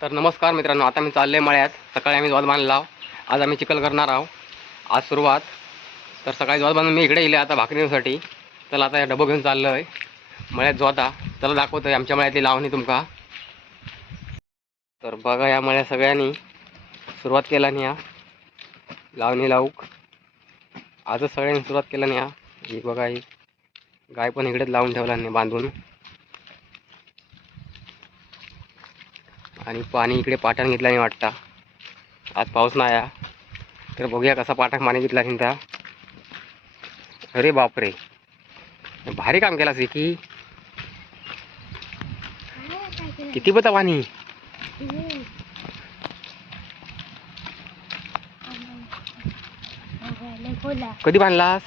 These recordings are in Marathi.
तर नमस्कार मित्रांनो आता मी चालले मळ्यात. सकाळी आम्ही ज्वात बांधला आज आम्ही चिखल करणार आहोत. आज सुरुवात. तर सकाळी ज्वात बांधून मी इकडे येईल आता भाकरीसाठी. चला आता डबं घेऊन चाललो आहे मळ्यात ज्वाता चला दाखवतो आहे आमच्या मळ्यातली लावणी तुमका. तर बघा या मळ्या सगळ्यांनी सुरुवात केला नाही या लावणी लावूक. आजच सगळ्यांनी सुरुवात केला नाही या ही बघा ही गाय पण इकडेच लावून ठेवला नाही बांधून. आणि पाणी इकडे पाटाण घेतला नाही वाटता. आज पाऊस नाही आहे. तर बघूया कसा पाटाक पाणी घेतला त्या अरे बापरे. भारी काम केलास की. किती बता पाणी? कधी बांधलास?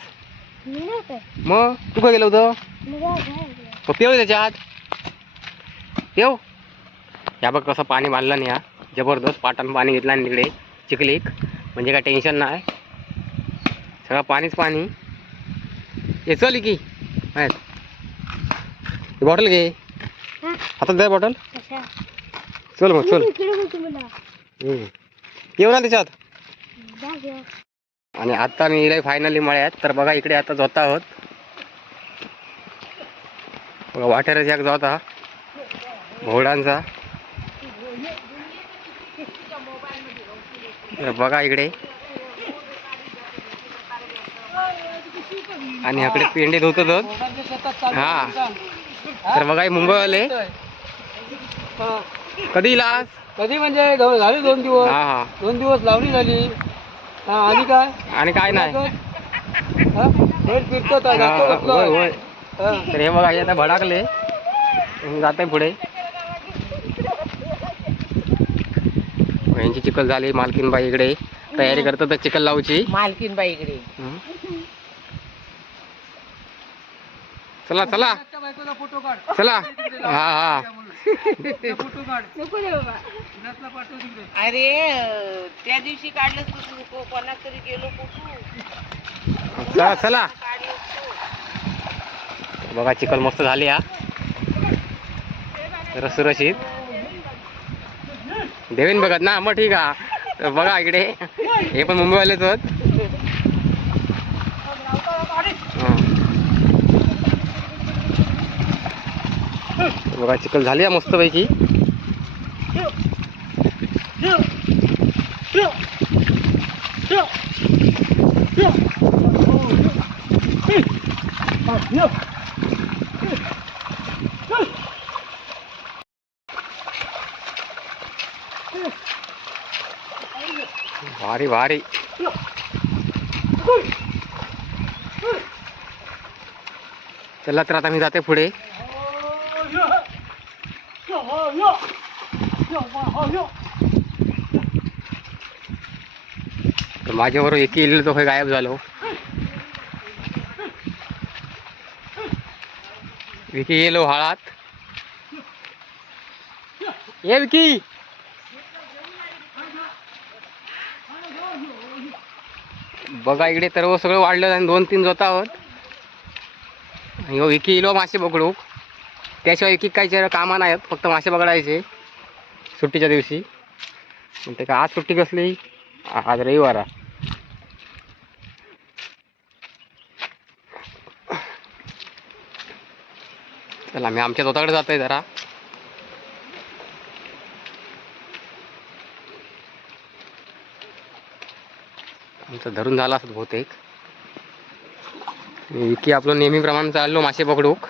मग? तू काय गेलं होतं? पेव त्याच्यात? पेव या बघ कसं पाणी बांधलं नाही हा. जबरदस्त पाटानं पाणी घेतलं आणि तिकडे चिखलीक म्हणजे काय टेन्शन नाही. सगळं पाणीच पाणी. हे चल की बॉटल घे. हातात दे बॉटल चल मग चल. येऊ ना त्याच्यात. आणि आता मी इकडे फायनली मळ्यात. तर बघा इकडे आता जात आहोत बघा वाटेरच एक जाता. घोडांचा बघा इकडे. आणि इकडे पेंडे धुत होत हा. तर बघा हे मुंबईवाले. कधी इलास कधी म्हणजे झाले दोन दिवस. हा हा. दोन दिवस लावणी झाली. हा आणि काय? आणि काय नाही. हा? फिरतो तर हा, जातो हा, आपलं. होय होय. हा. तर हे बघा हे आता भडाकले. जाते पुढे. यांची चिखल झाली. मालकीनबाई इकडे तयारी करतो तर चिखल लावची. मालकीन बाईकडे हं. चला चला. चला. हा हा. अरे त्या दिवशी काढलंस तू तू. को- कोणात तरी गेलो चला चला. काढलं बघा चिखल मस्त झाली हा. रसरशीत. देवीन बघत ना मग ठीक आहे. बघा इकडे. हे पण मुंबईवालेच होत बघा चिखल झाली आहे मस्तपैकी. भारी भारी चला तर आता मी जाते पुढे माझ्याबरोबर एक येईल तो काही गायब झालो. विकी येलो हाळात ये विकी! बघा इकडे तर हो सगळं वाढलं आणि दोन तीन जोता आहोत ह्यो विकी इलो मासे पकडू त्याशिवाय एक काही कामं नाही फक्त मासे पकडायचे. सुट्टीच्या दिवशी. म्हणते का आज सुट्टी कसली? आज रविवार चला मी आमच्या जोताकडे जातोय जरा. आमचं धरून झाला असत बहुतेक. विकी आपलं नेहमीप्रमाणे चाललो मासे पकडूक.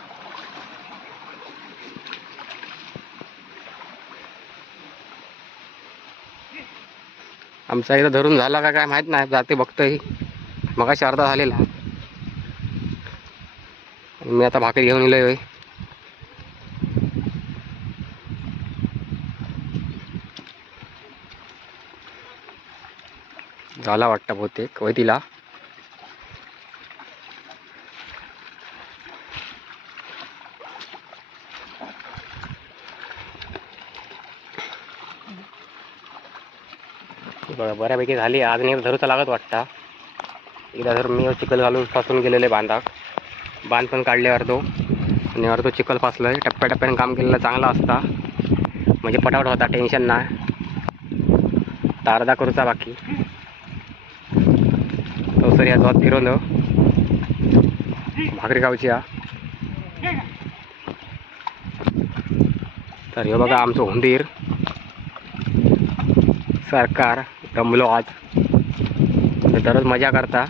आमचा इथं धरून झाला का काय माहीत नाही जाते बघतोय. मग अर्धा झालेला. मी आता भाकरी घेऊन येलोय झाला वाटतं बहुतेक वय तिला? बघा बऱ्यापैकी झाली. आज नाही धरूचा लागत वाटता. एकदा धर मी चिखल घालून फासून गेलेले बांधाक. बांध पण काढले अर्धो. आणि अर्धो चिखल फासलं टप्प्याटप्प्याने काम केलेलं चांगला असता. म्हणजे पटापट होता टेन्शन नाही. तर अर्धा करूचा बाकी. तर या गावात फिरवलं. भाकरी गावची हा. तर हे बघा आमचं हुंदीर सरकार दमलो आज. म्हणजे दररोज मजा करता.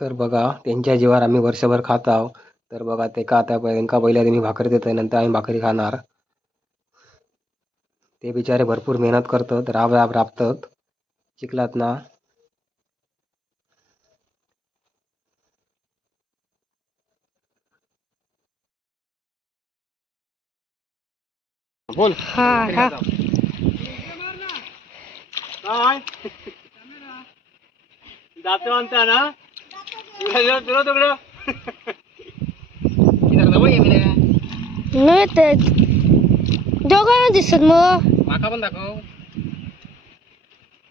तर बघा त्यांच्या जीवावर आम्ही वर्षभर खात आहोत. तर बघा ते का आता त्यांका पहिल्या मी भाकरी देतोय नंतर आम्ही भाकरी खाणार. ते बिचारे भरपूर मेहनत करतात राब राब राबतात. चिखलात ना. बोल. हा हा. काय? जातो म्हणता ना? तुला तुला तुकडं. नाही ते दोघांना दिसत मग. माका पण दाखव.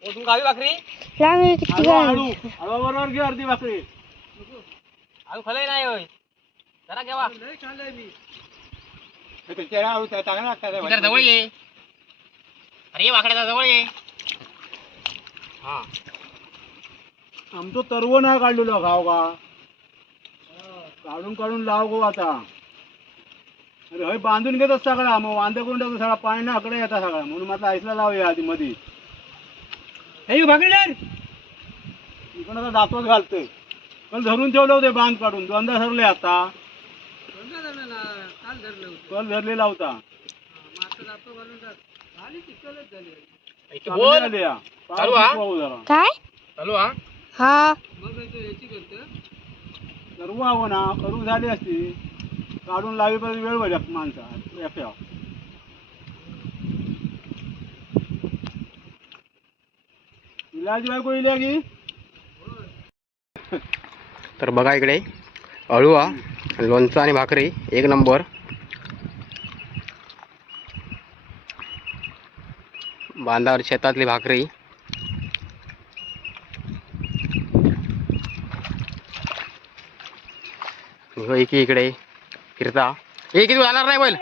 ओतून गावी भाकरी? किती हळू काय हळू. हळू बरोबर घे अर्धी भाकरी. खलय नाही होय? जरा चांगला लागतात जवळ ये. अरे ये वाकड्याचा जवळ ये. हा. आमचं तरव नाही काढलेलो गाव का काढून काढून लाव गो आता. अरे हय बांधून घेतात सगळा. मग वांदे करून टाकतो सगळा पाणी ना अकडे येतात सगळा. म्हणून म्हटलं आईसला लावूया आधी मध्ये हे भागीदार इकडं आता दातोच घालतोय. पण धरून ठेवलं होते बांध काढून. दोनदा धरले आता. कल धरलेला होता. काय? चालू हा. हा. सर्व हवं ना. करून झाली असती. काढून लावेपर्यंत वेळ होईल माणसा एका इलाज बायको इल्या की तर बघा इकडे अळूआ लोणचं आणि भाकरी एक नंबर. बांधावर शेतातली भाकरी. की इकडे. फिरता. एक किती जाणार नाही बैल?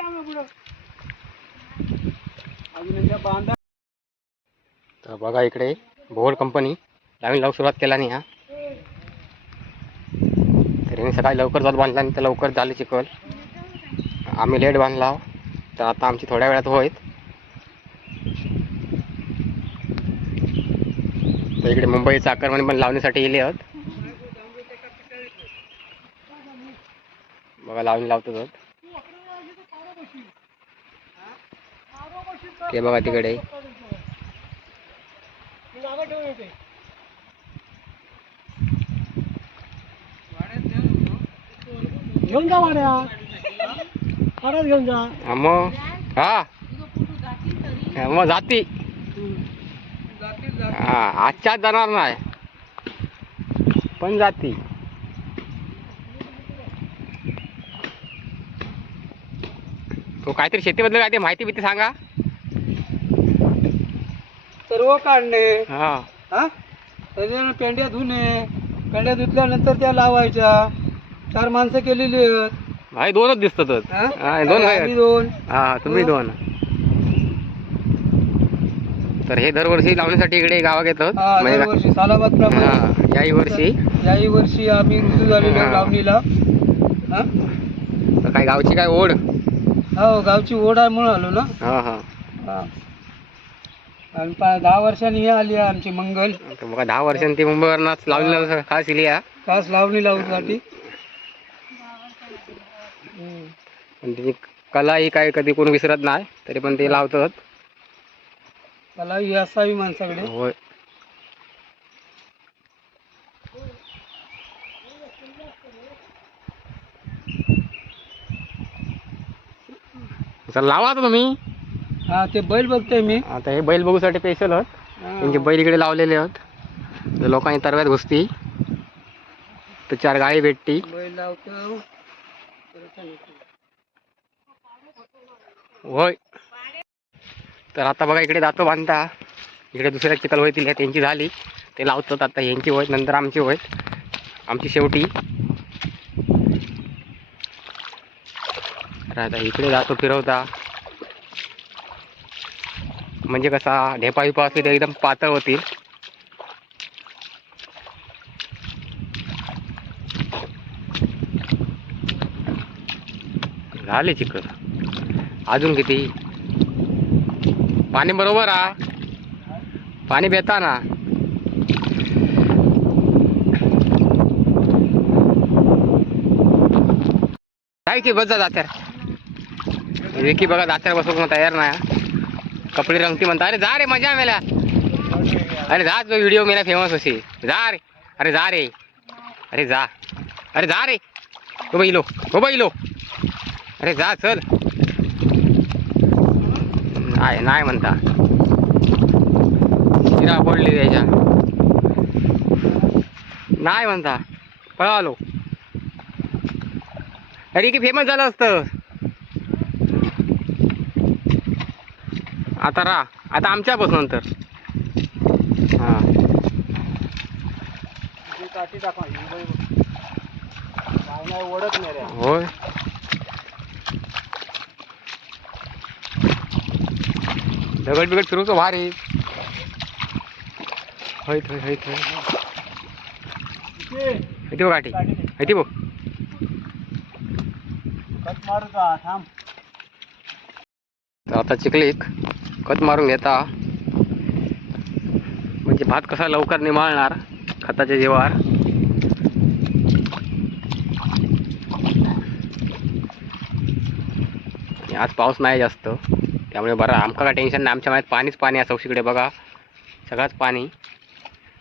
तर बघा इकडे भोर कंपनी नवीन लावून सुरुवात केला नाही हा. तरी सकाळी लवकर जात बांधला आणि तर लवकर झाले चिखल. आम्ही लेट बांधला. तर आता आमची थोड्या वेळात होईत तर इकडे मुंबई चाकरमणी पण लावणीसाठी गेले आहोत बघा लावणी लावतो आहोत. ते बघा तिकडे. घेऊन जा वाड्या. वाड्यात घेऊन जा. मग हा. मग जाती. हा आजच्या आज जाणार नाही. पण जाती. तो काहीतरी शेतीबद्दल काय ते माहिती बिती सांगा. सर्व काढणे. हा. हा? त्याच्यानं पेंड्या धुणे. पेंड्या धुतल्यानंतर त्या लावायच्या. चार माणसं केलेली आहेत. भाई दोनच दिसतात. हा? हा दोन आम्ही. दोन. हा तुम्ही दोन. तर हे दरवर्षी लावण्यासाठी इकडे गावात येतात हा म्हणजे दरवर्षी सालाबाद प्रमाणे. हा याही वर्षी याही वर्षी आम्ही रुजू झालेलो हा. लावणीला. हा? तर काय गावची काय ओढ? हो गावची ओढ आहे म्हणून आलो ना हा हा. हा. आणि पा दहा वर्षांनी हे आली आहे आमची मंगल. तर मग दहा वर्षांनी ती मुंबईवरनाच लावलेलं खास इली हा. खास लावणी लावण्यासाठी पण त्याची कला ही काय कधी कोण विसरत नाही तरी पण ते लावतात. त्याला ही असावी माणसाकडे होय. चला लावा आता तुम्ही. हा ते बैल बघतोय मी. आता हे बैल बघूसाठी स्पेशल आहेत. त्यांचे बैल इकडे लावलेले आहेत. लोकांनी तरव्यात घुसती. तर चार गाळी भेटती. बैल लावतो. होय. तर आता बघा इकडे जातो बांधता. इकडे दुसऱ्या चिकल होईल त्यांची झाली. ते लावतात आता यांची होत नंतर आमची होत आमची शेवटी. राहता आता इकडे जातो फिरवता. म्हणजे कसा ढेपा विपा असले ते एकदम पातळ होतील. झाले चिकन अजून किती? पाणी बरोबर आ. पाणी बेता ना. काय की बस जात्या विकी बघा जात्यार बसवून तयार नाही. कपडे रंगती म्हणता अरे जा रे मजा मेला अरे जा तो व्हिडिओ मेला फेमस असे जा रे. अरे जा रे. अरे जा. अरे जा रे. हो बैलो हो बैलो अरे जा चल. नाही नाही म्हणता. शिरा पडली त्याच्या. नाही म्हणता. पळालो. अरे की फेमस झालं असतं. आता रा आता आमच्या बस नंतर. हां. काठी नाही ओढत नाही रे. होय. दगड बिगड फिरवतो भारी. होय होय होय होय. होती बघ काठी. दे. होती बघ. कट मारू का? थांब. तर आता चिखलीक खत मारून घेता. म्हणजे भात कसा लवकर निमाळणार? खताच्या जीवावर आज पाऊस नाही जास्त. त्यामुळे बरं आमका काय टेन्शन नाही. आमच्या माहीत पाणीच पाणी आहे चौशीकडे बघा. सगळंच पाणी.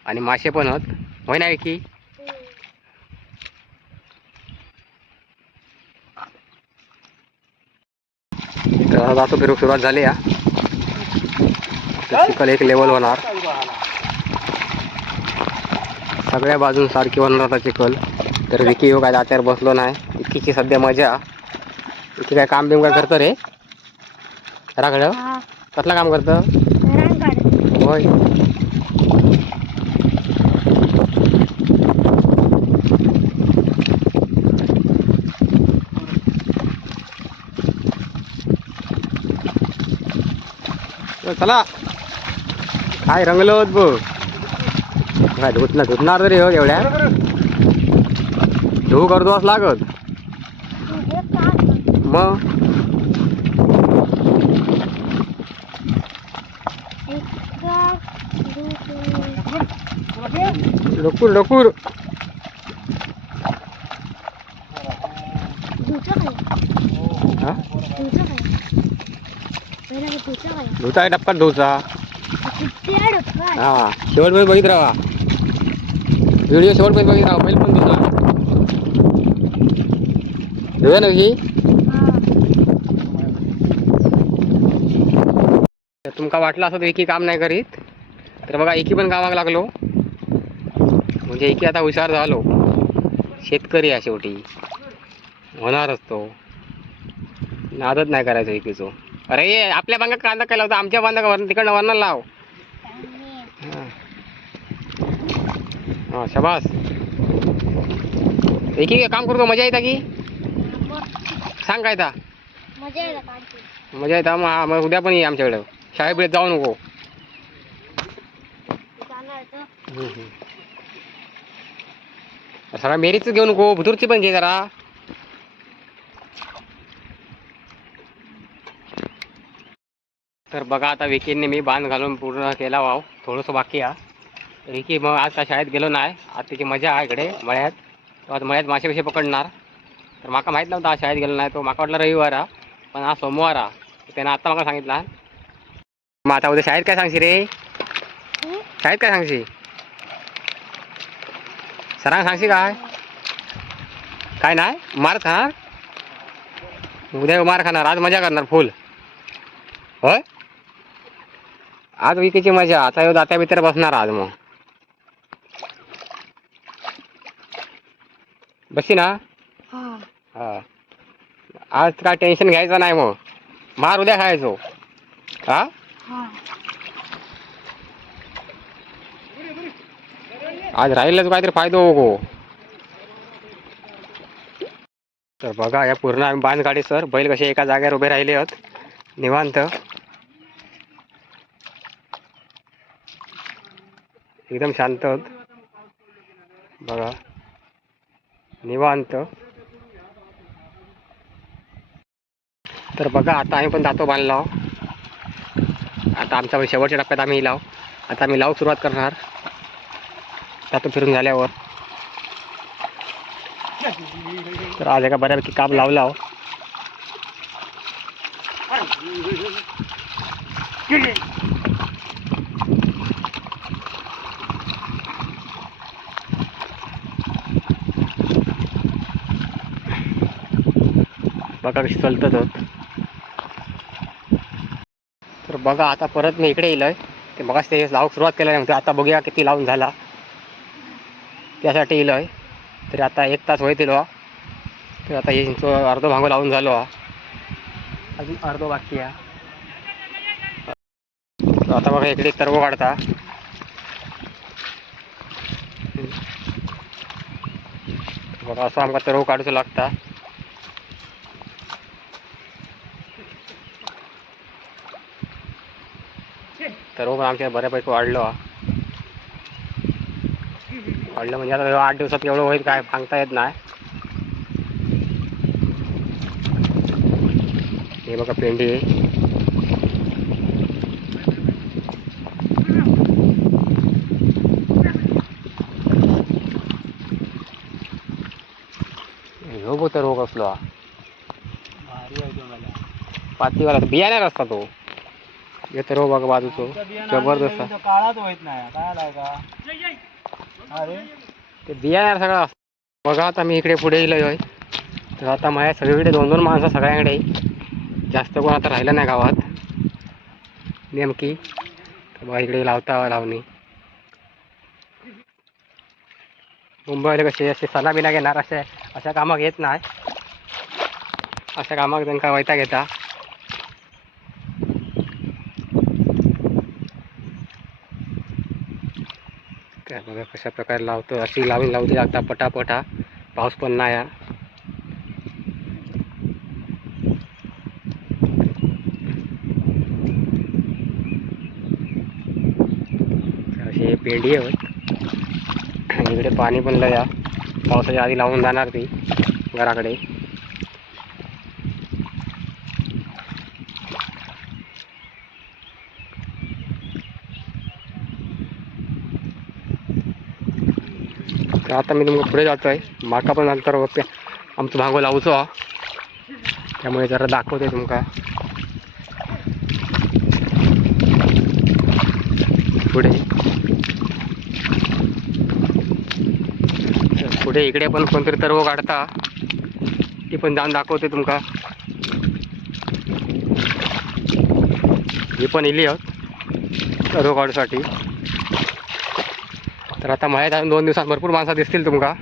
आणि मासे पण होत होय नाही की तर फिरून सुरुवात झाली या चिखल एक लेवल होणार. सगळ्या बाजून सारखी होणार आता चिखल तर विकी काय जात्यावर बसलो नाही. विकीची सध्या मजा. विकी काय काम बिम काय करतं रे? राखड कसलं काम करतं? होय. चला. काय रंगलो होत बघ. काय धुत ना धुतणार तरी हो एवढ्या. धुऊ करतो असं लागत. मग? डोकूर डोकूर हा? धुता आहे टपकात धुचा हा शेवटपर्यंत बघित राहा व्हिडिओ शेवटपर्यंत बघित राहा पहिले पण धुता धुया ना ही. तर तुमका वाटलं असं तर एकी काम नाही करीत. तर बघा एकी पण कामाक लागलो. म्हणजे एकी आता हुशार झालो. शेतकरी आहे शेवटी. होणारच तो. नादच नाही करायचं एकीचो. अरे ये आपल्या बांगा कांदा काय लावतो? आमच्या बांधा का वरण तिकडनं वरनं लाव. हा. शबास. एकी काम करतो मजा येता की? सांग काय ता मजा येता मग उद्या पण ये आमच्याकडं. शाळेपुढे जाऊ नको. सगळा मेरीच घेऊ नको भुतूरची पण घे जरा. तर बघा आता विकीने मी बांध घालून पूर्ण केला वाव. थोडंसं बाकी आहे. विकी मग आज का शाळेत गेलो नाही. आज त्याची मजा आहे इकडे मळ्यात. तो आज मळ्यात मासे बिशे पकडणार. तर माका माहीत नव्हता आज शाळेत गेलो नाही तो माका वाटलं रविवार हा पण आज सोमवार हा त्यानं आता मला सांगितला. मग आता उद्या शाळेत काय सांगशी रे? शाळेत काय सांगशी सरांना सांगशी काय? काय नाही? मार खाणार उद्या मार खाणार. आज मजा करणार फुल. होय? आज विकीची मजा. आता ह्यो दात्या बित्या बसणार आज मग. बसी ना? हा. आज काय टेन्शन घ्यायचं नाही मग. मार उद्या खायचो. हा? आज राहिलं काहीतरी फायदा हो तर बघा या पूर्ण आम्ही बांध काढी सर. बैल कसे एका जागेवर उभे राहिले आहेत निवांत. एकदम शांत आहेत बघा. निवांत. तर बघा आता आम्ही पण जातो बांधला. आता आमच्या शेवटच्या टप्प्यात आम्ही लाव आता आम्ही लाव सुरुवात करणार. जातो फिरून झाल्यावर. तर आज एका बऱ्यापैकी काम लावला हो. बघा कशी चालतात होत तर बघा आता परत मी इकडे येलोय. ते बघा ते लावून सुरुवात केलं म्हणते आता बघूया किती लावून झाला. त्यासाठी येलोय. तरी आता एक तास होईल वा तर आता हे अर्धो भांगो लावून झालो. हा अजून अर्धो बाकी आहे. आता बघा इकडे तरवो काढता. बघा असं आमका तरवो काढूचं लागता. तरवो पण आमच्या बऱ्यापैकी वाढलो. हा वाढलं म्हणजे आता आठ दिवसात एवढं होईल काय सांगता येत नाही. हे बघा पेंडी. आहे बघ तर रोग असलो हा. मला पातीवाला. बियाणार असता तो. हे तर रोग बघा बाजूचो. जबरदस्त. काळाच होत नाही काय आलाय का? अरे ते बियाणार सगळं असतं. बघा आता मी इकडे पुढे येलोय होय. तर आता माझ्या सगळीकडे दोन दोन माणसं सगळ्यांकडे. जास्त कोण आता राहिलं नाही गावात. नेमकी. तर बघा इकडे लावता लावणी. मुंबईला कसे असे सणा बिना घेणार असे अशा कामाक येत नाही. अशा कामाक त्यांना वैता घेता काय बघा कशा प्रकारे लावतो. अशी लावून लावली लागता पटापटा पाऊस पण नाही आहे. अशी हे पेंडी आहे. इकडे पाणी पण लया पावसाच्या आधी लावून जाणार ती घराकडे. तर आता मी तुमका पुढे जातो आहे माका पण नंतर वरती आमचं भांगो लावचो हा. त्यामुळे जरा दाखवते तुमका. पुढे. पुढे इकडे पण कोणतरी तरव काढता. ती पण जाऊन दाखवते तुमका. ही पण इली आहोत. तरव काढूसाठी. तर आता माहीत आहे दोन दिवसात भरपूर माणसं दिसतील तुमका.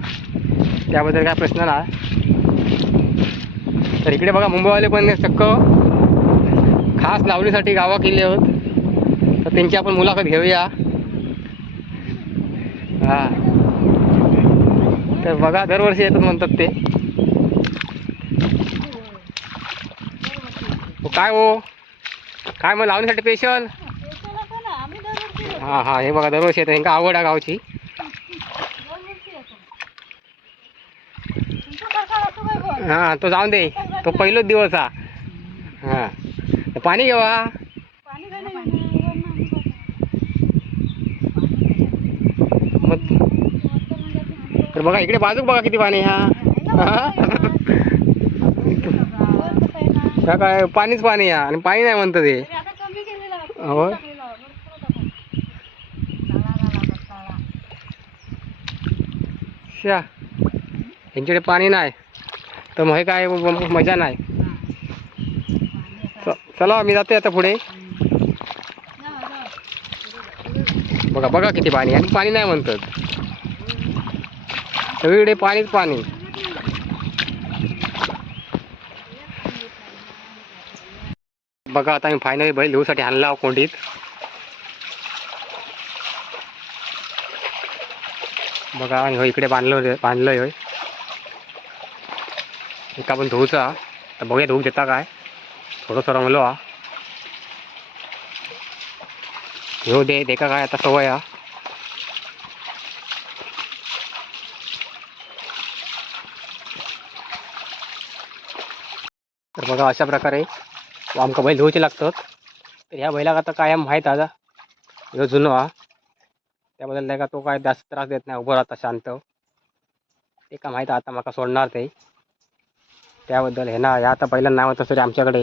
त्याबद्दल काय प्रश्न नाही. तर इकडे बघा मुंबईवाले पण चक्क. खास लावणीसाठी गावा केले आहोत तर त्यांची आपण मुलाखत घेऊया. हा. तर बघा दरवर्षी येतात म्हणतात ते. हो, काय हो? काय मग लावणीसाठी स्पेशल हां हां हे बघा दरवर्षी येतं. त्यांना आवड आहे गावची. हां तो जाऊन दे. तो पहिलोच दिवस हा. हां. पाणी घेवा तर बघा इकडे बाजूक बघा किती पाणी हा. काय पाणीच पाणी हा आणि पाणी नाही म्हणतं ते. हो. शा. यांच्याकडे पाणी नाही. तर मग हे काय मजा नाही. चला मी जाते आता पुढे. बघा बघा किती पाणी आणि पाणी नाही म्हणतात. सगळीकडे पाणीच पाणी. बघा आता मी फायनली बैल घेऊसाठी आणला कोंडीत. बघा आणि हो इकडे बांधलं बांधलंय होय. एका पण धुवचा तर बघूया धुवून देता काय? थोडंसं रंगलो हा घेऊ दे देखा काय आता सवय हा तर बघा अशा प्रकारे आमका बैल धुवचे लागतात. तर ह्या बैलाक आता कायम माहीत आता ह्यो जुनो हा त्याबद्दल नाही का तो काय जास्त त्रास देत नाही उभं राहता शांत. ते का माहीत आता माका सोडणार ते. त्याबद्दल हे ना ह्या आता पहिल्यांदा नाव तसं तरी आमच्याकडे.